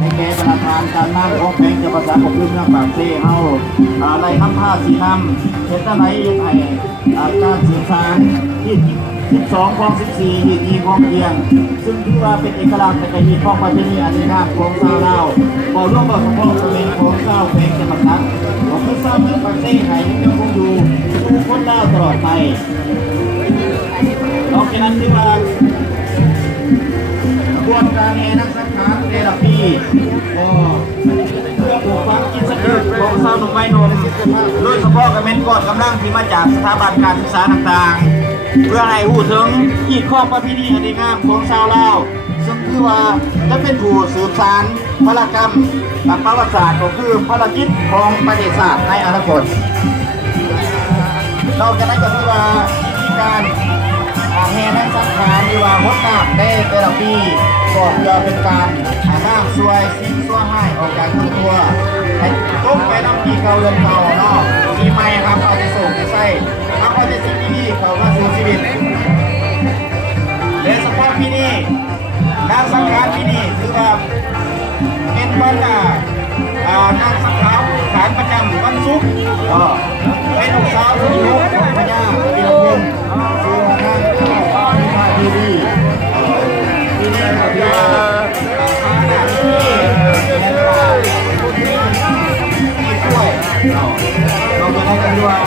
ในแก่ประธานการนั่งของเพลงจะภาษาของพื้นเมืองปากเซ่เฮาอะไรน้ำผ้าสีน้ำเห็นตั้งไหนยังไงการสื่อสารที่12ของ14หีดีของเอียงซึ่งถือว่าเป็นเอกลักษณ์ในการมีของประเพณีอันดีงามของชาวลาวบอกร่วมกับสมบูรณ์เป็นของชาวเพลงจะภาษาของผู้สร้างเมืองปากเซ่ไหนยังคงอยู่ทุกคนลาวตลอดไปนอกจากนั้นที่ว่ากระบวนการแห่นักสังขารแต่ละปีเพื่อปลูกฝังจิตสำนึกของชาวหนุ่มวัยหนุ่มโดยเฉพาะกระเม็นกอดกำลังที่มาจากสถาบันการศึกษาต่างๆเพื่อให้ผู้ถึงอีกข้อประเพณีอันดีงามของชาวลาวซึ่งคือว่าจะเป็นผู้สืบสานพลกรรมประวัติศาสตร์ก็คือภารกิจของประเทศชาติในอนาคตนอกจากนั้นก็คือว่าวิธีการแห่นักสังขารหรือว่าพดน้ำได้แต่ละปีก็เพื่อเป็นการน้ำช่วยสิ่งชั่วให้ออกจากตัวให้ต้มไปน้ำกีเก่าเรือนเก่าเนาะปีใหม่ครับเอาจะส่งไปใส่เอาจะสิ่งที่เขามาสู่ชีวิตและสภาพที่นี่การสังขารที่นี่ถือว่าเป็นวันนางสังขารฐานประจำวันศุกร์เป็นลูกสาวที่ลูกของพญาปีละคนชื่อว่านางข้าวดีที่นี่ก็คือเราจะได้กันด้วย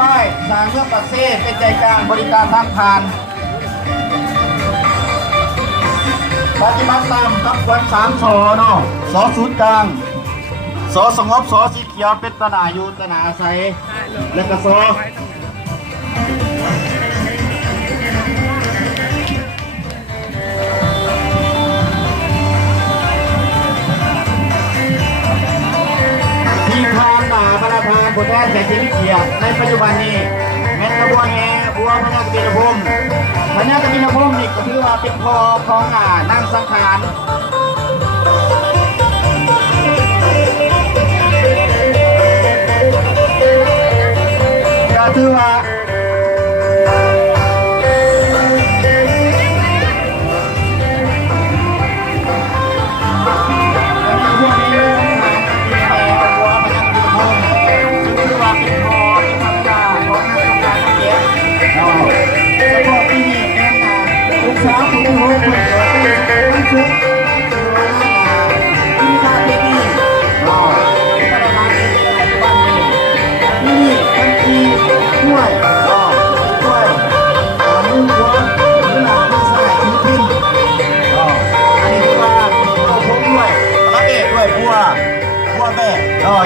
ป้ายสร้างเรื่องประเทศเป็นใจกลางบริการทางผ่านปฏิบัติตามกับวัน3 สเนาะสศูนย์กลางสสงบสสีเขียวเป็นตนาอยู่ตนาอาศัยและก็สประธานบทแทนแสงสีวิเชียรในปัจจุบันนี้แม้กระบวนแห่บัวพญากบิลพรมพญากบิลพรมนี่ก็ถือว่าเป็นพ่อของนางสังขารก็ถือว่า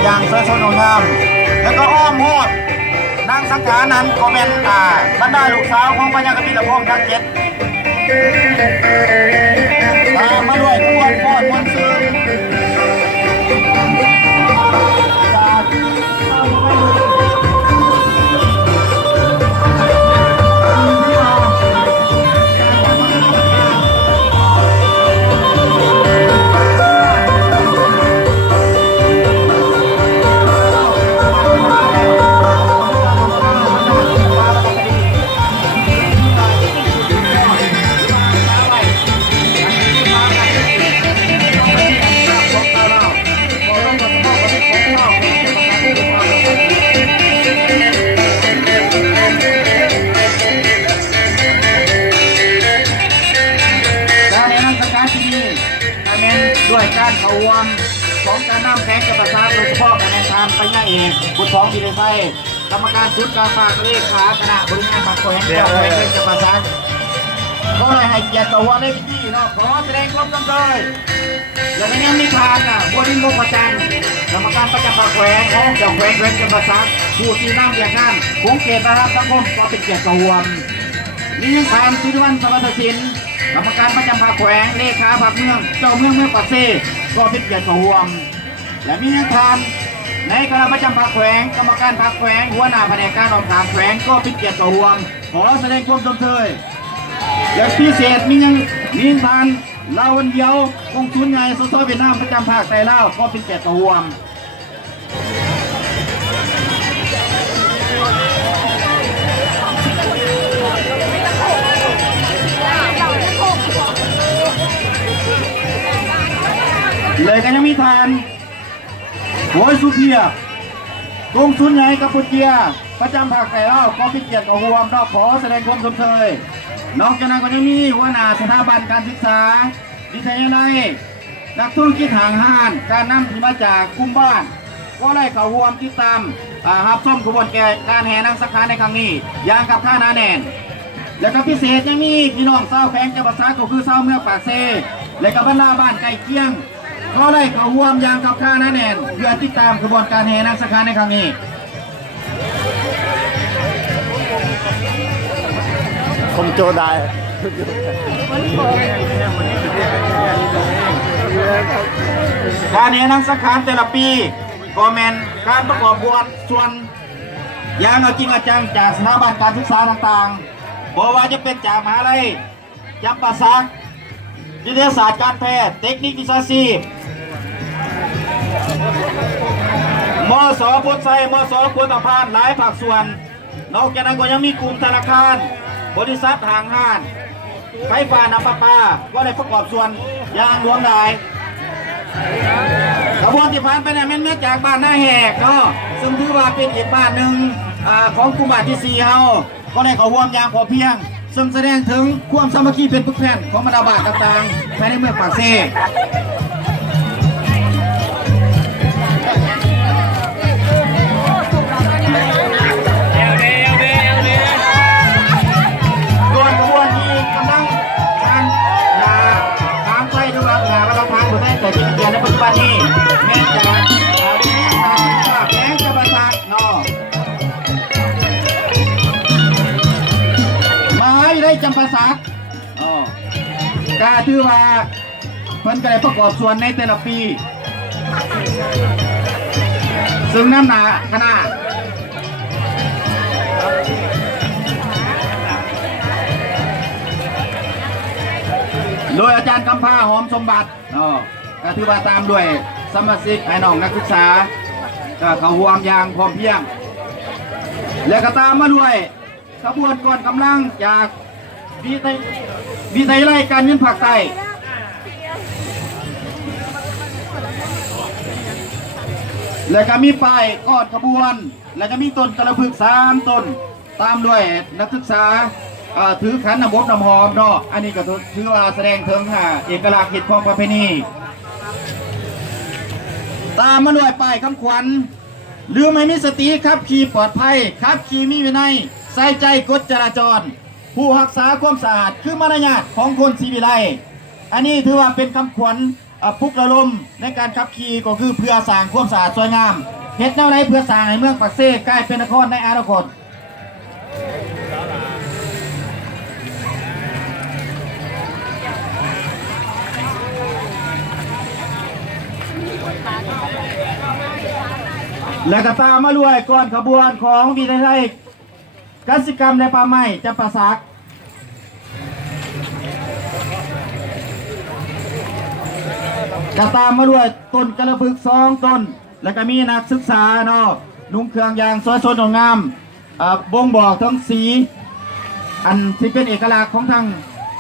อย่างสวยสดงามแล้วก็อ้อมหอดนางสังขารนั้นก็เป็นบรรดาลูกสาวของพญากบิลพรมทั้ง7ตามมาด้วยขบวนฟ้อนมนต์ซื่อด้วยการเขาวงของการนำแข่งกับประชาชนโดยเฉพาะการแข่งขันพญาเอกบุตรท้องดีเลยไส้กรรมการชุดการฝากเลขาคณะบริหารของแข่งกับแข่งกับประชาชนก็เลยให้เกียรติตัวในพิธีเนาะขอแสดงความจำเลยแล้วก็ยังมีทานบริโภคประจัน กรรมการประจำภาคแขวงของเจ้าแขวงจำปาสักผู้ที่นั่งอย่างนั้นคงเกตนะครับสังคมก็เป็นเกียรติกับหวมมียังผ่านสิริวัลสวัสดิ์ศิลป์กรรมการประจำภาคแขวงเลขาภาคเมืองเจ้าเมืองปากเซ่ก็เป็นเกียรติกับหวมและมียังผ่านในคณะประจำภาคแขวงกรรมการภาคแขวงหัวหน้าแผนกการออกถามแขวงก็เป็นเกียรติกับหวมขอแสดงความสมเชยและพิเศษมียังผ่านลาวันเดียวกองทุนใหญ่สสเวียดนามประจำภาคไต้ลาวก็เป็นเกียรติกับหวมเลยก็ยังมีทานโวยสุเพียกงสุนใหญ่กัมพูเชียประจำภาคไต้ลาวก็เป็นเกียรติกับหวมนอกขอแสดงความสมเชยนอกจากนั้นก็ยังมีหัวหน้าสถาบันการศึกษาวิทยาลัยนักธุรกิจห่างห้านการนำที่มาจากกลุ่มบ้านก็ได้เข้าร่วมติดตามรับชมขบวนการแห่นางสักการในครั้งนี้อย่างกับท่านาแน่นและก็พิเศษยังมีพี่น้องชาวแขวงจำปาสักก็คือชาวเมืองปากเซ่และก็บรรดาบ้านใกล้เคียงก็ได้เข้าร่วมอย่างกับท่านาแน่นเพื่อติดตามขบวนการแห่นางสักการในครั้งนี้ผมโจได้การแห่นางสักการแต่ละปีก็แมนการประกอบบวชส่วนอย่างเอาจริงเอาจังจากสถาบันการศึกษาต่างๆบอกว่าจะเป็นจากมหาลัยจำปาสักวิทยาศาสตร์การแพทย์เทคนิควิชาชีพมส.พุทธไซมส.คุณภาพหลายภาคส่วนนอกจากนั้นก็ยังมีกลุ่มธนาคารบริษัทห่างห้านไฟฟ้าน้ำประปาก็ได้ประกอบส่วนอย่างหลวงหลายขบวนที่ผ่านไปเนี่ยมันมาจากบ้านหน้าแหกเนาะซึ่งถือว่าเป็นอีกบ้านหนึ่งของกลุ่มบ้านที่4เฮาก็ได้เข้าร่วมอย่างพอเพียงซึ่งแสดงถึงความสามัคคีเป็นผู้แทนของบรรดาบ้านต่างๆภายในเมืองปากเซ่แต่ที่เป็นในปัจจุบันนี้แม้จะแม้จะประทักเนาะมหาวิทยาลัยจำปาสักกาถือว่าเพิ่นก็ได้ประกอบส่วนในแต่ละปีซึ่งน้ำหนาขนาดโดยอาจารย์กำพาหอมสมบัติก็ถือว่าตามด้วยสมาชิกไอ้น้องนักศึกษาก็เขาห่วงอย่างพร้อมเพียงและก็ตามมาด้วยขบวนก่อนกำลังจากวิทยาลัยการเงินภาคใต้และก็มีป้ายก่อนขบวนและก็มีต้นกระพึก3 ต้นตามด้วยนักศึกษาถือขันน้ำมนต์น้ำหอมเนาะอันนี้ก็ถือว่าแสดงถึงเอกลักษณ์ของประเพณีตามมาด้วยป้ายคำขวัญหรือไม่มีสติขับขี่ปลอดภัยขับขี่มีวินัยใส่ใจกฎจราจรผู้รักษาความสะอาดคือมารยาทของคนศรีวิไลอันนี้ถือว่าเป็นคำขวัญปลุกระดมในการขับขี่ก็คือเพื่อสร้างความสะอาดสวยงามเฮ็ดแนวไหนเพื่อสร้างให้เมืองปากเซ่กลายเป็นนครในอนาคตและก็ตามมาด้วยก่อนขบวนของวิทยาลัยกสิกรรมในป่าไม้จำปาสักก็ตามมาด้วยต้นกระพึก2 ต้นแล้วก็มีนักศึกษาเนาะนุ่งเครื่องยางสวยสดงามบ่งบอกทั้งสีอันที่เป็นเอกลักษณ์ของทาง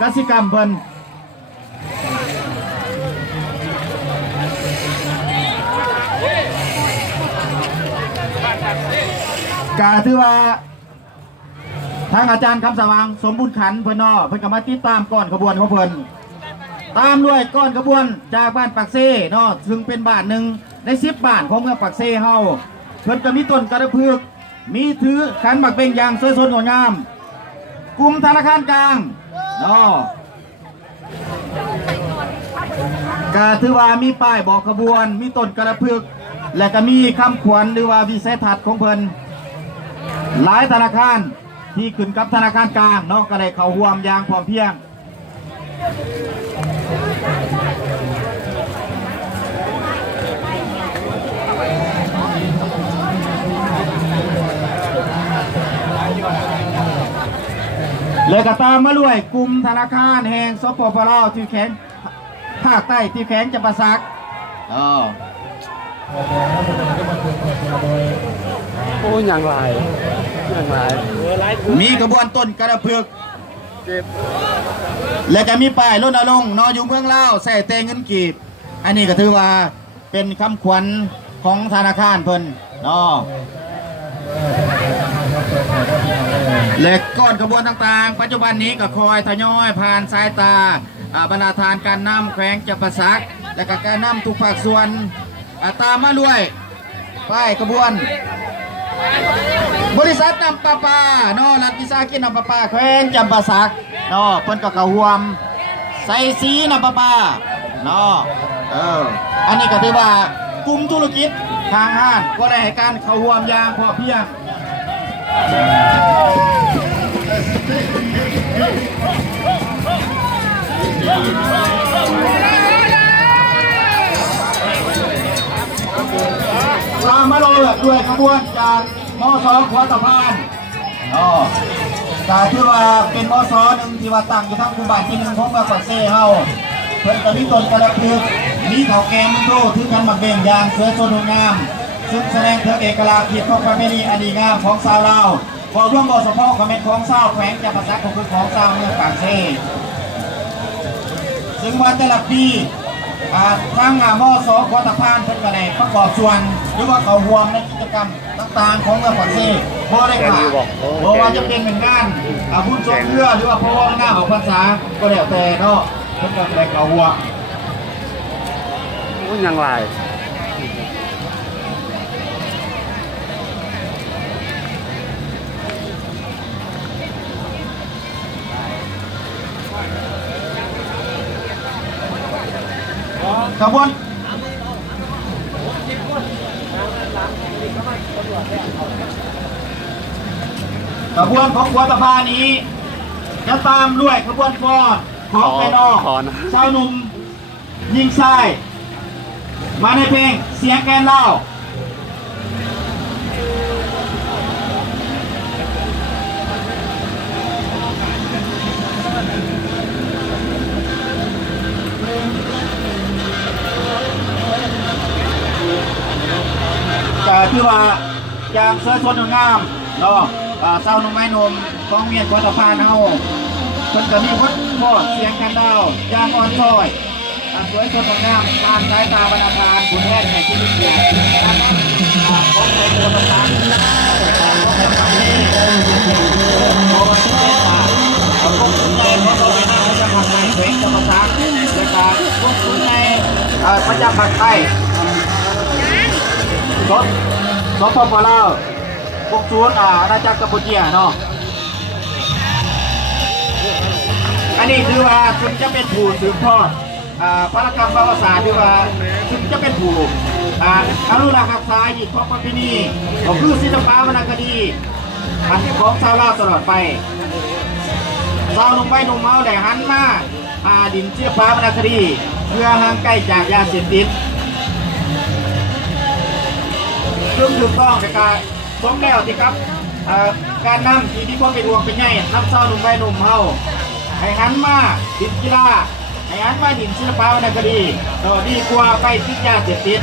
กสิกรรมเพิ่นกาถือว่าทางอาจารย์คำสว่างสมบูรณ์ขันเพิ่นเนาะเพิ่นก็มาติดตามก้อนขบวนของเพิ่นตามด้วยก้อนขบวนจากบ้านปากเซ่เนาะซึ่งเป็นบ้านหนึ่งใน10 บ้านของเมืองปากเซ่เฮาเพิ่นก็มีต้นกระพึกมีถือขันหมักเบ่งยางสวยสดงดงามกลุ่มธนาคารกลางเนาะกาถือว่ามีป้ายบอกขบวนมีต้นกระพึก และก็มีคำขวัญหรือว่าวิสัยทัศน์ของเพิ่นหลายธนาคารที่ขึ้นกับธนาคารกลางเนาะก็ได้เข้าร่วมอย่างพร้อมเพรียงเลยก็ตามมาด้วยกลุ่มธนาคารแห่งสปปลาวที่แข็งภาคใต้ที่แข็งจะประสักโอ้ยอย่างไรอย่างไรมีกระบวนต้นกระเพือกและก็มีป้ายรณรงค์นออยู่เมืองลาวใส่เตงเงินกีบอันนี้ก็ถือว่าเป็นคำขวัญของธนาคารเพิ่นเนาะและก้อนกระบวนต่างๆปัจจุบันนี้ก็คอยทยอยผ่านสายตาบรรณาธานการนำแขวงจำปาสักและก็การนำทุกภาคส่วนตามมาด้วยป้ายกระบวนบริษัทน้ำประปาเนาะรัฐวิสาหกิจน้ำประปาแขวงจำปาสักเนาะเพิ่นก็เข้าร่วมใส่สีน้ำประปาเนาะอันนี้ก็ถือว่ากลุ่มธุรกิจทางห้างก็ได้ให้การเข้าร่วมอย่างพอเพียงตามมาเลยด้วยขบวนจากมส.หัวตะพานการที่ว่าเป็นมส.หนึ่งที่ว่าตั้งอยู่ทั้งหมู่บ้านที่หนึ่งของเมืองปากเซ่เฮาเพิ่นก็มีต้นกระพือมีเขาแกงมันโตถือกันมาเบ่งยางสวยสดงามซึ่งแสดงถึงเอกลักษณ์ที่ของประเพณีอันดีงามของชาวลาวพอร่วมบ่เฉพาะคอมเมนต์ของชาวแขวงจำปาสักของคือของชาวเมืองปากเซ่ซึ่งวันแต่ละปีทางมส.หัวตะพานเพิ่นก็ได้ประกอบส่วนหรือว่าเขาร่วมในกิจกรรมต่างๆของเมืองปากเซ่บ่ได้ค่ะบ่ว่าจะเป็นงานบุญสมเพื่อหรือว่าพระวรณาของภาษาก็แล้วแต่เนาะเพิ่นก็ได้เขาร่วมโอ้ยอย่างไรขบวนของหัวตะพานี้จะตามด้วยขบวนฟอของไปนอกชาวหนุ่มยิงทรายมาในเพลงเสียงแกนเล่าที่ว่าอย่างเสื้อชนงามเนาะเศร้าหนุ่มไม้นมของเมียนวัดตะพานเฮาเพิ่นก็มีคนพอเสียงกันดาวยางอ่อนช้อยสวยชนงามผ่านสายตาบรรณาการผู้แทนในที่นี้ของของตัวต่างๆของจังหวัดนี้ของประเทศของคนในของตัวในจังหวัดในแขวงจำปาสักและการพวกคนในประจำภาคใต้สปปลาวพวกศูนย์อาณาจักรกัมพูชาเนาะอันนี้คือว่าซึ่งจะเป็นผู้สืบทอดพระกรรมประวัติศาสตร์ที่ว่าซึ่งจะเป็นผู้อนุรักษ์รักษาอีกของประเพณีก็คือศิลปะวรรณคดีอันของชาวลาวตลอดไปชาวหนุ่มไปหนุ่มเฮาได้หันมาดินศิลปะวรรณคดีเพื่อห่างไกลจากยาเสพติดซึ่งถูกต้องในการสมแล้วที่ครับการนำที่มีความเป็นห่วงเป็นใยนำเศร้าหนุ่มไปหนุ่มเฮาให้หันมาดินกีฬาให้หันมาดินศิลปะวรรณคดีดีกว่าไปติดยาเสพติด